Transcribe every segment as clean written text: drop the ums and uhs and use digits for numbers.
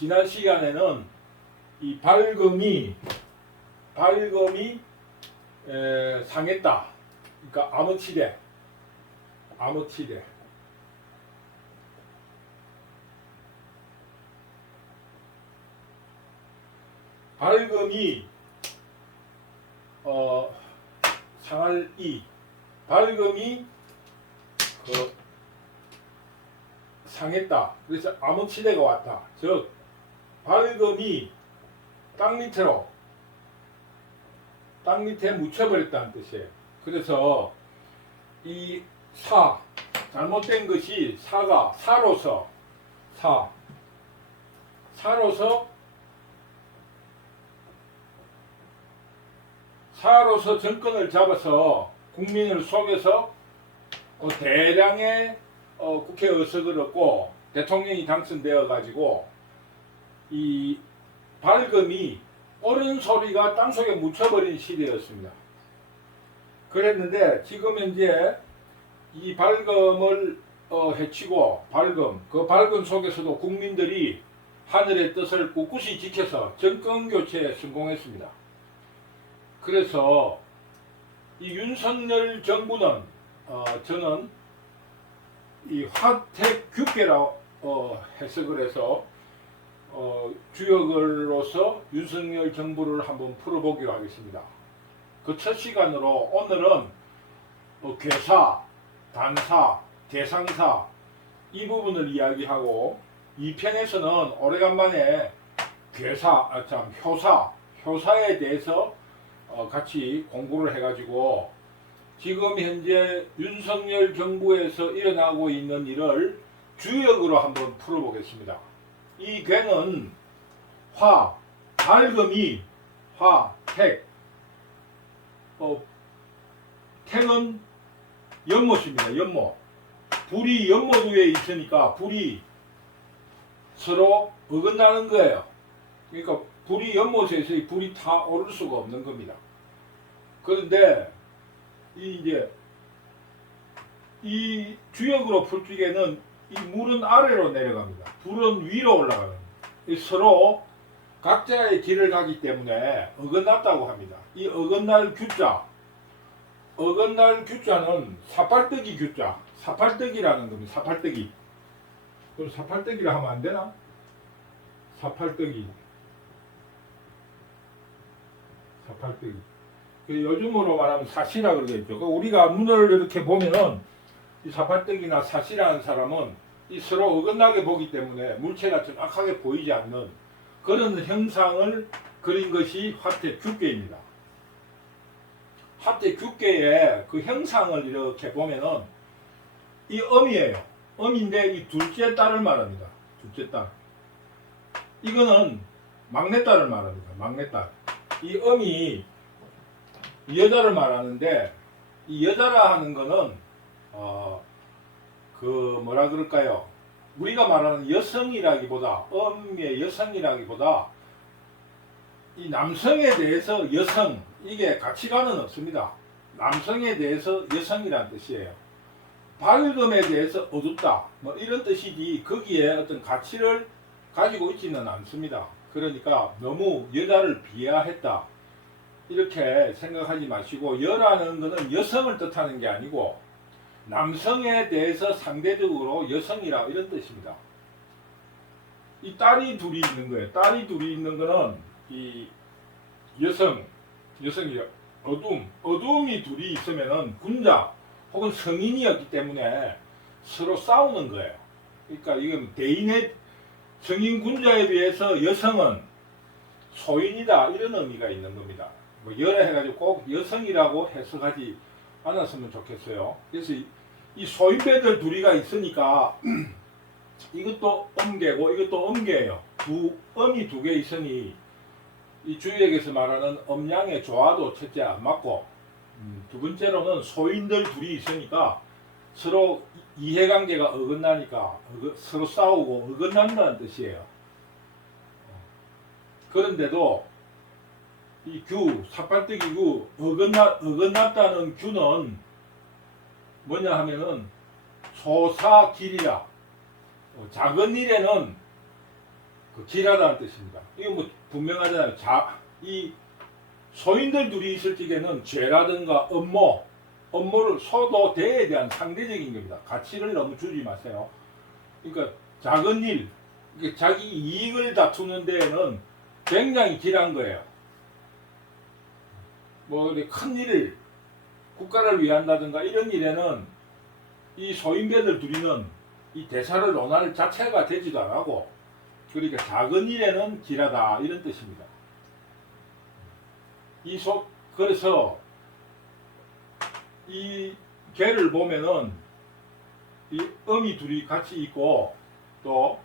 지난 시간에는 이 발금이 상했다. 그러니까 암흑시대. 발금이 상할 이 발금이 상했다. 그래서 암흑시대가 왔다. 즉 발금이 땅 밑에 묻혀버렸다는 뜻이에요. 그래서 이 잘못된 것이 사로서 정권을 잡아서 국민을 속여서 대량의 국회 의석을 얻고 대통령이 당선되어 가지고 이 발금이 옳은 소리가 땅속에 묻혀버린 시대였습니다. 그랬는데 지금 현재 이 발금을 해치고 그 발금 속에서도 국민들이 하늘의 뜻을 꿋꿋이 지켜서 정권 교체에 성공했습니다. 그래서 이 윤석열 정부는 저는 이 화택규계라고 해석을 해서 주역으로서 윤석열 정부를 한번 풀어보기로 하겠습니다. 그 첫 시간으로 오늘은 괴사, 단사, 대상사 이 부분을 이야기하고 2편에서는 오래간만에 효사에 대해서 같이 공부를 해가지고 지금 현재 윤석열 정부에서 일어나고 있는 일을 주역으로 한번 풀어보겠습니다. 이 괴는 발금이 택은 연못입니다. 연못. 불이 연못 위에 있으니까 불이 서로 어긋나는 거예요. 그러니까 불이 연못에서 불이 다 오를 수가 없는 겁니다. 그런데 이 주역으로 풀 적에는 이 물은 아래로 내려갑니다. 불은 위로 올라가는 겁니다. 서로 각자의 길을 가기 때문에 어긋났다고 합니다. 이 어긋날 규자는 사팔뜨기 규자, 사팔뜨기라는 겁니다. 사팔뜨기. 그럼 사팔뜨기를 하면 안 되나? 사팔뜨기. 요즘으로 말하면 사시라 그러겠죠. 우리가 눈을 이렇게 보면은 이 사팔뜨기나 사시라는 사람은 이 서로 어긋나게 보기 때문에 물체가 정확하게 보이지 않는 그런 형상을 그린 것이 화택규계입니다. 화택규계의 그 형상을 이렇게 보면은 이 엄이에요. 엄인데 이 둘째 딸을 말합니다. 둘째 딸. 이거는 막내딸을 말합니다. 막내딸. 이 엄이 여자를 말하는데 이 여자라 하는 거는 뭐라 그럴까요? 우리가 말하는 여성이라기보다 엄의 여성이라기보다 이 남성에 대해서 여성 이게 가치관은 없습니다. 남성에 대해서 여성이라는 뜻이에요. 발금에 대해서 어둡다 뭐 이런 뜻이지 거기에 어떤 가치를 가지고 있지는 않습니다. 그러니까 너무 여자를 비하했다 이렇게 생각하지 마시고 여라는 것은 여성을 뜻하는 게 아니고 남성에 대해서 상대적으로 여성이라 이런 뜻입니다. 이 딸이 둘이 있는 거예요. 딸이 둘이 있는 거는 이 여성이 어둠이 둘이 있으면은 군자 혹은 성인이었기 때문에 서로 싸우는 거예요. 그러니까 이건 대인의 성인 군자에 비해서 여성은 소인이다 이런 의미가 있는 겁니다. 뭐 여라 해가지고 꼭 여성이라고 해석하지 않았으면 좋겠어요. 그래서 이 소인배들 둘이가 있으니까 이것도 엄계고 이것도 엄계예요. 엄이 두 개 있으니 이 주역에서 말하는 엄양의 조화도 첫째 안 맞고 두 번째로는 소인들 둘이 있으니까 서로 이해관계가 어긋나니까 서로 싸우고 어긋난다는 뜻이에요. 그런데도 이 사팔뜨기 어긋났다는 규는 뭐냐 하면은 소사길이라 작은 일에는 그 길하다는 뜻입니다. 이게 뭐 분명하잖아요. 이 소인들 둘이 있을 적에는 죄라든가 업무를 소도 대에 대한 상대적인 겁니다. 가치를 너무 주지 마세요. 그러니까 작은 일, 자기 이익을 다투는 데에는 굉장히 길한 거예요. 뭐 큰 일을 국가를 위한다든가 이런 일에는 이 소인배들 둘이는 이 대사를 논할 자체가 되지도 않고, 그러니까 작은 일에는 길하다 이런 뜻입니다. 그래서 이 개를 보면은 이 어미 둘이 같이 있고 또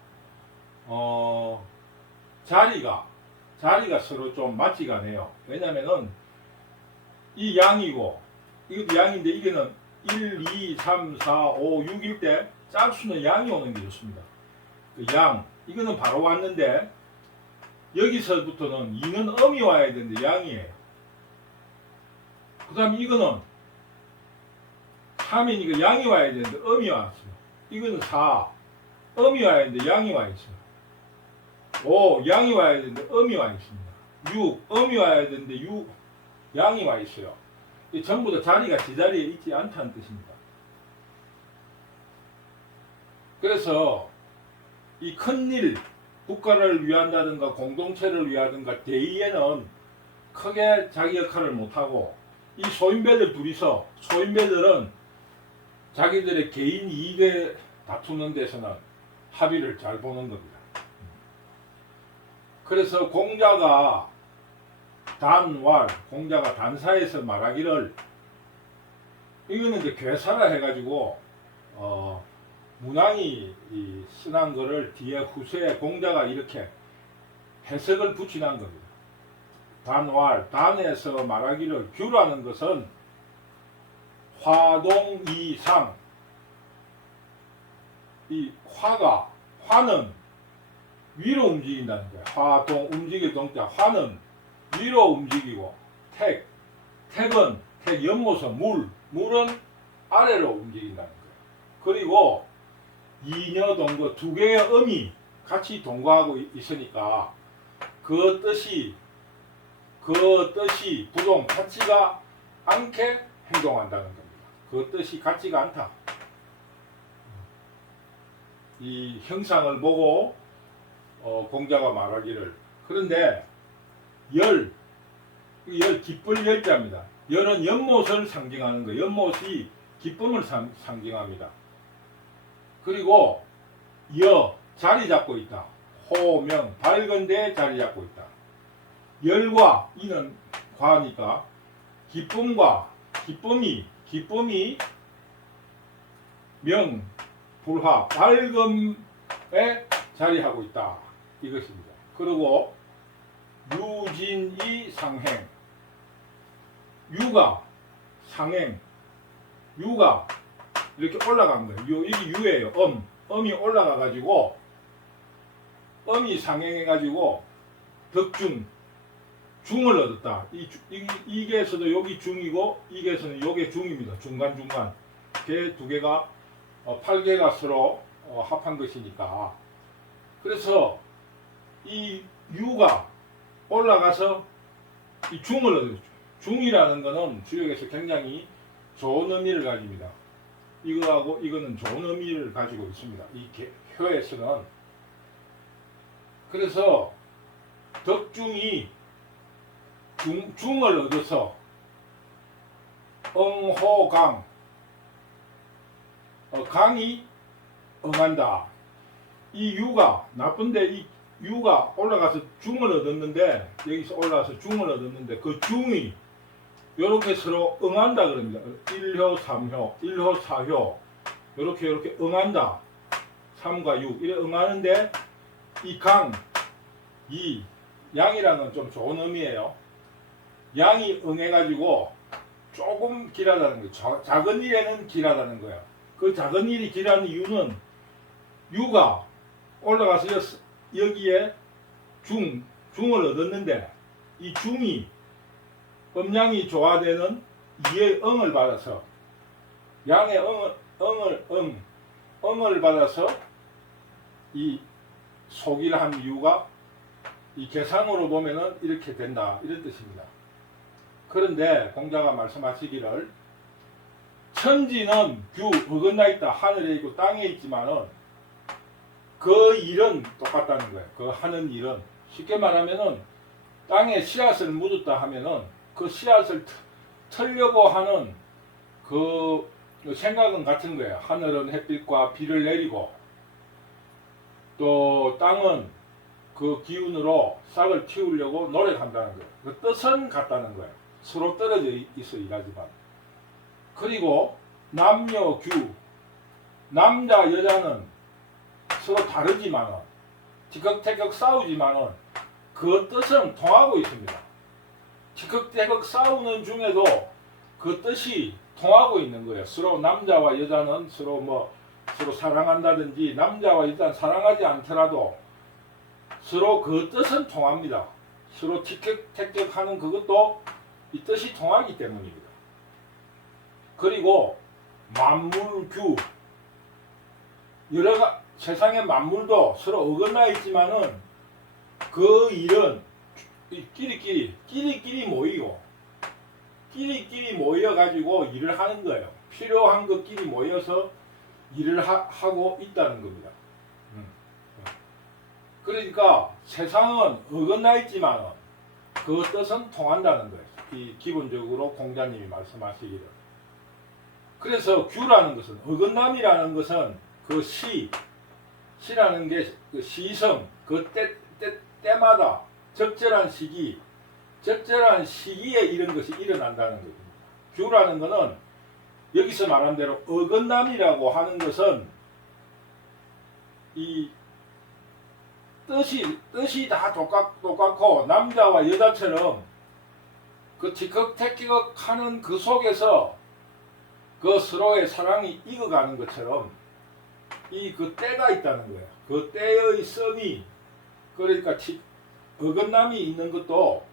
자리가 서로 좀 맞지가 않아요. 왜냐면은 이 양이고 이것도 양인데 이게는 1, 2, 3, 4, 5, 6일 때 짝수는 양이 오는 게 좋습니다. 그 양 이거는 바로 왔는데 여기서부터는 2는 음이 와야 되는데 양이에요. 그 다음에 이거는 3이니까 양이 와야 되는데 음이 왔어요. 이거는 4 음이 와야 되는데 양이 와 있어요. 5 양이 와야 되는데 음이 와 있습니다. 6 음이 와야 되는데 양이 와 있어요. 전부 다 자리가 제자리에 있지 않다는 뜻입니다. 그래서 이 큰일, 국가를 위한다든가 공동체를 위하든가 대의에는 크게 자기 역할을 못하고, 이 소인배들은 자기들의 개인 이익에 다투는 데서는 합의를 잘 보는 겁니다. 그래서 공자가 단사에서 말하기를, 이거는 이제 괴사라 해가지고 문왕이 쓴한 거를 뒤에 후세에 공자가 이렇게 해석을 붙이는 겁니다. 단에서 말하기를 규라는 것은 화동이상, 이 화는 위로 움직인다는 거예요. 화동 움직일 동자, 화는 위로 움직이고, 택은 연못은 물은 아래로 움직인다는 거예요. 그리고 이녀동거 두 개의 음이 같이 동거하고 있으니까 그 뜻이 부동 같지가 않게 행동한다는 겁니다. 그 뜻이 같지가 않다. 이 형상을 보고 공자가 말하기를, 그런데 기쁠 열자입니다. 열은 연못을 상징하는 거예요. 연못이 기쁨을 상징합니다. 그리고 자리 잡고 있다. 호명 밝은 데 자리 잡고 있다. 열과 이는 과니까 기쁨이 불화 밝음에 자리하고 있다 이것입니다. 그리고 유진이 상행, 유가 이렇게 올라간 거예요. 이게 유예요. 음이 올라가 가지고 음이 상행해 가지고 중을 얻었다. 이게에서도 여기 중이고 이게에서는 요게 중입니다. 중간 개 두 개가 8개가 서로 합한 것이니까. 그래서 이 유가 올라가서 이 중을 얻었죠. 중이라는 거는 주역에서 굉장히 좋은 의미를 가집니다. 이거하고 이거는 좋은 의미를 가지고 있습니다. 이 효에서는. 그래서 덕중이 중을 얻어서 응호강, 강이 응한다. 이 유가 나쁜데 이 유가 올라가서 중을 얻었는데, 여기서 올라가서 중을 얻었는데 그 중이 요렇게 서로 응한다 그럽니다. 1효, 3효, 1효, 4효 요렇게 응한다. 3과 6 이래 응하는데, 이 양이라는 좀 좋은 의미예요. 양이 응해가지고 조금 길하다는 거예요. 작은 일에는 길하다는 거예요. 그 작은 일이 길한 이유는 유가 올라가서 여기에 중을 얻었는데, 이 중이 음양이 조화되는 이의 응을 받아서, 양의 응을 받아서 이 소기를 한 이유가 이 계상으로 보면은 이렇게 된다 이런 뜻입니다. 그런데 공자가 말씀하시기를 천지는 규 어긋나 있다. 하늘에 있고 땅에 있지만은 그 일은 똑같다는 거예요. 그 하는 일은 쉽게 말하면은 땅에 씨앗을 묻었다 하면은 그 씨앗을 털려고 하는 그 생각은 같은 거예요. 하늘은 햇빛과 비를 내리고 또 땅은 그 기운으로 싹을 틔우려고 노력한다는 거예요. 그 뜻은 같다는 거예요. 서로 떨어져 있어 일하지만. 그리고 남녀 규 남자 여자는 서로 다르지만은 티격태격 싸우지만은 그 뜻은 통하고 있습니다. 티격태격 싸우는 중에도 그 뜻이 통하고 있는 거예요. 서로 남자와 여자는 서로 서로 사랑한다든지 남자와 여자는 사랑하지 않더라도 서로 그 뜻은 통합니다. 서로 티격태격하는 그것도 이 뜻이 통하기 때문입니다. 그리고 만물규 세상의 만물도 서로 어긋나 있지만은 그 일은 끼리끼리 모여 가지고 일을 하는 거예요. 필요한 것끼리 모여서 일을 하고 있다는 겁니다. 그러니까 세상은 어긋나 있지만 그 뜻은 통한다는 거예요. 이 기본적으로 공자님이 말씀하시기를. 그래서 규라는 것은 어긋남이라는 것은 그 시라는 게 그 시성 그 때마다 적절한 시기에 이런 것이 일어난다는 겁니다. 규라는 것은 여기서 말한 대로 어긋남이라고 하는 것은 이 뜻이 다 똑같고 남자와 여자처럼 그 티격태격 하는 그 속에서 그 서로의 사랑이 익어가는 것처럼 그 때가 있다는 거예요. 그 때의 썸이 그러니까 어긋남이 있는 것도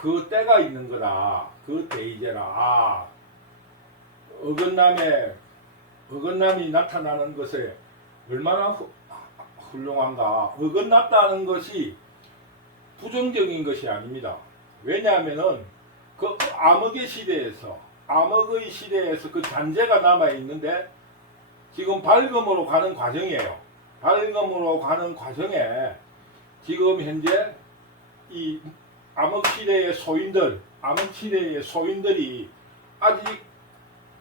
그 때가 있는 거다. 그 때이제라. 어긋남이 나타나는 것에 얼마나 훌륭한가. 어긋났다는 것이 부정적인 것이 아닙니다. 왜냐하면은 그 암흑의 시대에서 그 잔재가 남아 있는데 지금 밝음으로 가는 과정이에요. 밝음으로 가는 과정에 지금 현재 이 암흑 시대의 소인들이 아직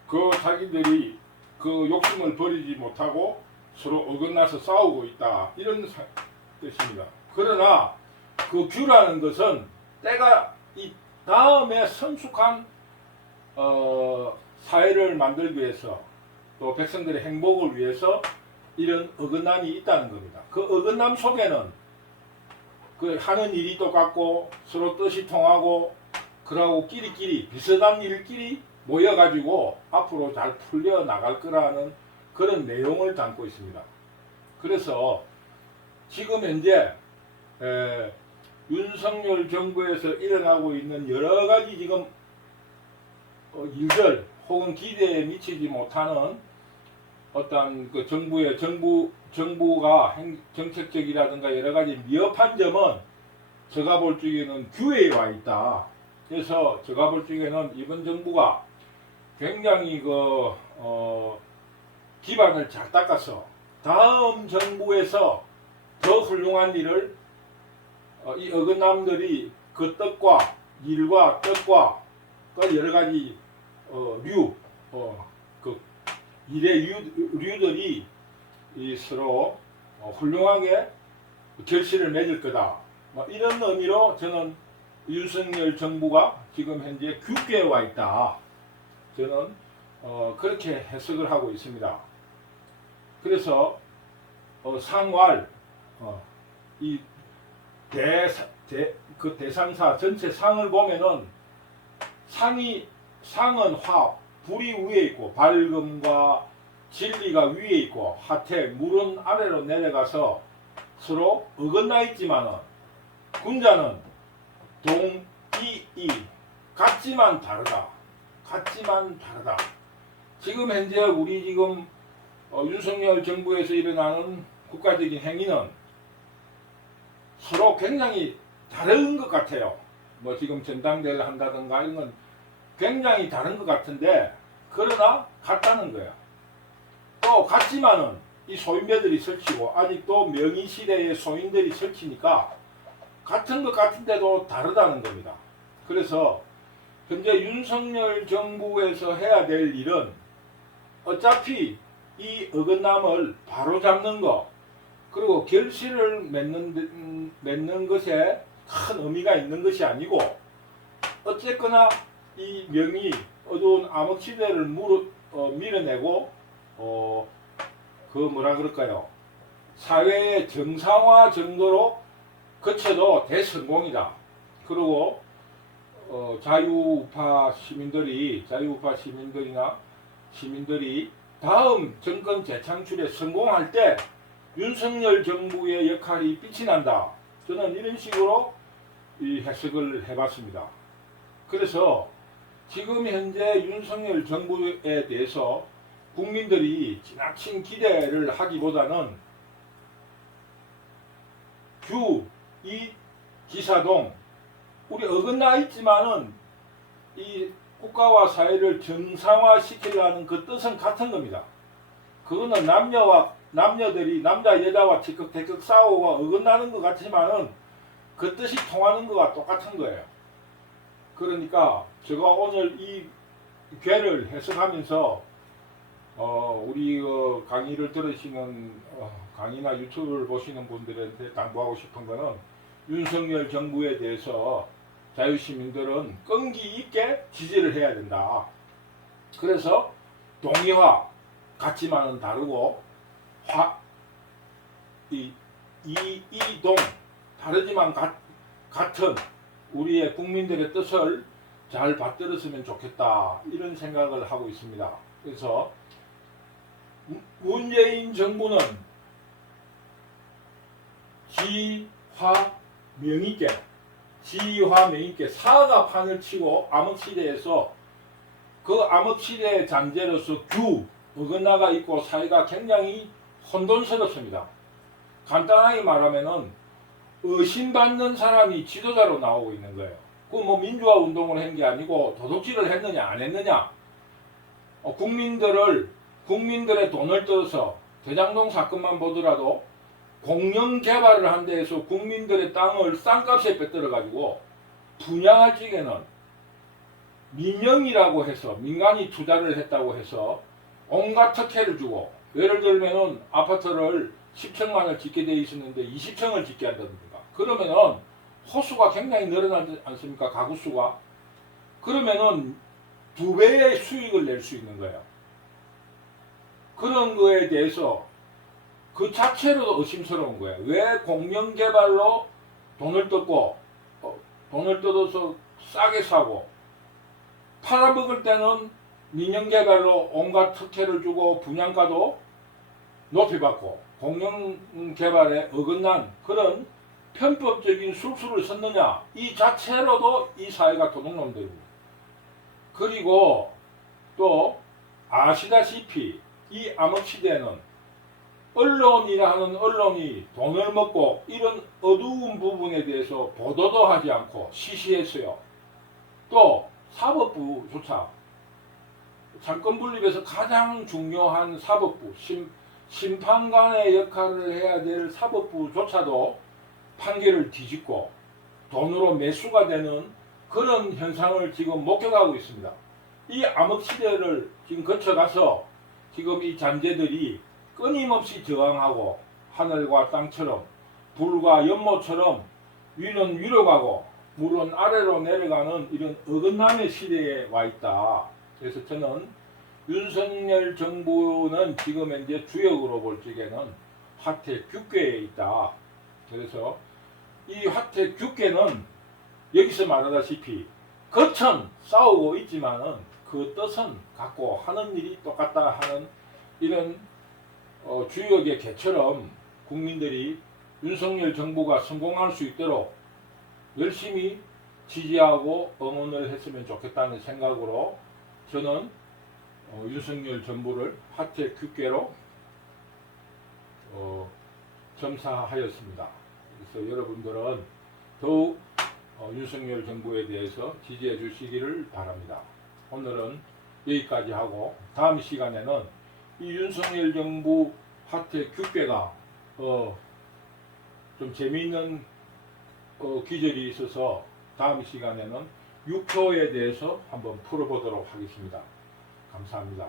그 자기들이 그 욕심을 버리지 못하고 서로 어긋나서 싸우고 있다. 이런 뜻입니다. 그러나 그 규라는 것은 때가 이 다음에 성숙한 사회를 만들기 위해서 또 백성들의 행복을 위해서 이런 어긋남이 있다는 겁니다. 그 어긋남 속에는 그 하는 일이 똑같고 서로 뜻이 통하고 그러고 끼리끼리 비슷한 일끼리 모여가지고 앞으로 잘 풀려 나갈 거라는 그런 내용을 담고 있습니다. 그래서 지금 현재 윤석열 정부에서 일어나고 있는 여러 가지 지금 일들 혹은 기대에 미치지 못하는 어떤 그 정부가 정책적이라든가 여러 가지 미흡한 점은 제가 볼 적에는 규회에 와 있다. 그래서 제가 볼 적에는 이번 정부가 굉장히 기반을 잘 닦아서 다음 정부에서 더 훌륭한 일을 이 어긋남들이 그 일과 뜻과 그 여러 가지 일의 류들이 서로 훌륭하게 결실을 맺을 거다. 이런 의미로 저는 윤석열 정부가 지금 현재 규계에 와 있다. 저는 그렇게 해석을 하고 있습니다. 그래서 상활 이 그 대상사 전체 상을 보면은 상은 화, 불이 위에 있고 밝음과 진리가 위에 있고 하태, 물은 아래로 내려가서 서로 어긋나 있지만은 군자는 동이이 같지만 다르다. 지금 현재 우리 지금 윤석열 정부에서 일어나는 국가적인 행위는 서로 굉장히 다른 것 같아요. 뭐 지금 전당대회를 한다든가 이런 건 굉장히 다른 것 같은데 그러나 같다는 거야. 또 같지만은 이 소인배들이 설치고 아직도 명의시대의 소인들이 설치니까 같은 것 같은데도 다르다는 겁니다. 그래서 현재 윤석열 정부에서 해야 될 일은 어차피 이 어긋남을 바로잡는 거 그리고 결실을 맺는 것에 큰 의미가 있는 것이 아니고 어쨌거나 이 명의 어두운 암흑시대를 밀어내고 그 뭐라 그럴까요? 사회의 정상화 정도로 거쳐도 대성공이다. 그리고 자유우파 시민들이나 시민들이 다음 정권 재창출에 성공할 때 윤석열 정부의 역할이 빛이 난다. 저는 이런 식으로 이 해석을 해봤습니다. 그래서 지금 현재 윤석열 정부에 대해서 국민들이 지나친 기대를 하기보다는 이 기사동 우리 어긋나 있지만은 이 국가와 사회를 정상화시키려는 그 뜻은 같은 겁니다. 그거는 남녀들이 남자 여자와 티격태격 싸우고 어긋나는 것 같지만은 그 뜻이 통하는 거와 똑같은 거예요. 그러니까 제가 오늘 이 괴를 해석하면서 우리 강의를 들으시는 강의나 유튜브를 보시는 분들한테 당부하고 싶은 거는 윤석열 정부에 대해서 자유시민들은 끈기 있게 지지를 해야 된다. 그래서 동의와 같지만은 다르고 이동 다르지만 같은 우리의 국민들의 뜻을 잘 받들었으면 좋겠다 이런 생각을 하고 있습니다. 그래서 문재인 정부는 지화 명의께 사가 판을 치고 암흑시대에서 그 암흑시대의 잔재로서 어긋나가 있고 사회가 굉장히 혼돈스럽습니다. 간단하게 말하면은 의심받는 사람이 지도자로 나오고 있는 거예요. 그 뭐 민주화 운동을 한 게 아니고 도둑질을 했느냐 안 했느냐 국민들의 돈을 뜯어서 대장동 사건만 보더라도 공영 개발을 한 데에서 국민들의 땅을 싼값에 빼들어 가지고 분양할 적에는 민영이라고 해서 민간이 투자를 했다고 해서 온갖 특혜를 주고 예를 들면은 아파트를 10층만을 짓게 돼 있었는데 20층을 짓게 한다든가 그러면은 호수가 굉장히 늘어나지 않습니까? 가구수가. 그러면은 2배의 수익을 낼 수 있는 거예요. 그런 거에 대해서 그 자체로도 의심스러운 거예요. 왜 공영개발로 돈을 뜯어서 싸게 사고 팔아먹을 때는 민영개발로 온갖 특혜를 주고 분양가도 높이 받고 공영개발에 어긋난 그런 편법적인 술수를 썼느냐 이 자체로도 이 사회가 도둑놈들입니다. 그리고 또 아시다시피 이 암흑시대는 언론이라는 언론이 돈을 먹고 이런 어두운 부분에 대해서 보도도 하지 않고 시시했어요. 또 사법부조차 상권분립에서 가장 중요한 사법부 심판관의 역할을 해야 될 사법부조차도 판결을 뒤집고 돈으로 매수가 되는 그런 현상을 지금 목격하고 있습니다. 이 암흑시대를 지금 거쳐가서 지금 이 잔재들이 끊임없이 저항하고 하늘과 땅처럼 불과 연못처럼 위는 위로 가고 물은 아래로 내려가는 이런 어긋남의 시대에 와 있다. 그래서 저는 윤석열 정부는 지금 현재 주역으로 볼 적에는 화태규궤에 있다. 그래서 이 화태규궤는 여기서 말하다시피 거천 싸우고 있지만은 그 뜻은 같고 하는 일이 똑같다 하는 이런 주역의 개처럼 국민들이 윤석열 정부가 성공할 수 있도록 열심히 지지하고 응원을 했으면 좋겠다는 생각으로 저는 윤석열 정부를 화태규궤로 점사하였습니다. 그래서 여러분들은 더욱 윤석열 정부에 대해서 지지해 주시기를 바랍니다. 오늘은 여기까지 하고 다음 시간에는 이 윤석열 정부 하태 규례가 좀 재미있는 기절이 있어서 다음 시간에는 6호에 대해서 한번 풀어보도록 하겠습니다. 감사합니다.